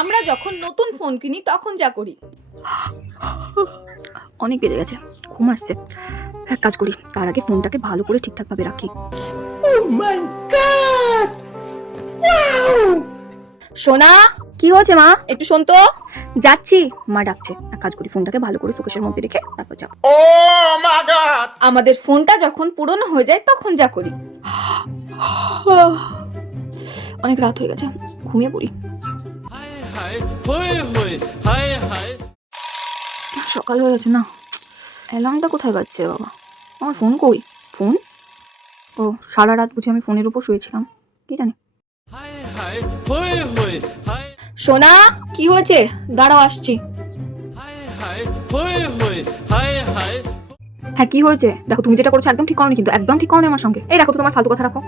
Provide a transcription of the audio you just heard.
আমরা যখন নতুন ফোন কিনি তখন যা করি। অনেক বেড়ে গেছে, ঘুম আসছে। এক কাজ করি, তার আগে ফোনটাকে ভালো করে ঠিকঠাক ভাবে রাখি। সোনা, কি হয়েছে মা? একটু শোন তো। যাচ্ছি, মা ডাকছে। এক কাজ করি, ফোনটাকে ভালো করে শোকেসের মধ্যে রেখে তারপর যাবো। আমাদের ফোনটা যখন পুরনো হয়ে যায় তখন যা করি। অনেক রাত হয়ে গেছে, ঘুমিয়ে পড়ি। সকাল হয়ে গেছে না, অ্যালার্মটা কোথায় বাজছে বাবা? আমার ফোন কই? ফোন? ও, সারা রাত বুঝি আমি ফোনের উপর শুয়েছিলাম, কি জানি। সোনা, কি হয়েছে? দাঁড়াও, আসছি। হ্যাঁ, কি হয়েছে? দেখো, তুমি যেটা করেছো একদম ঠিক করোনি, কিন্তু একদম ঠিক করোনি আমার সঙ্গে। এই দেখো তো, তোমার ফালতু কথা রাখো।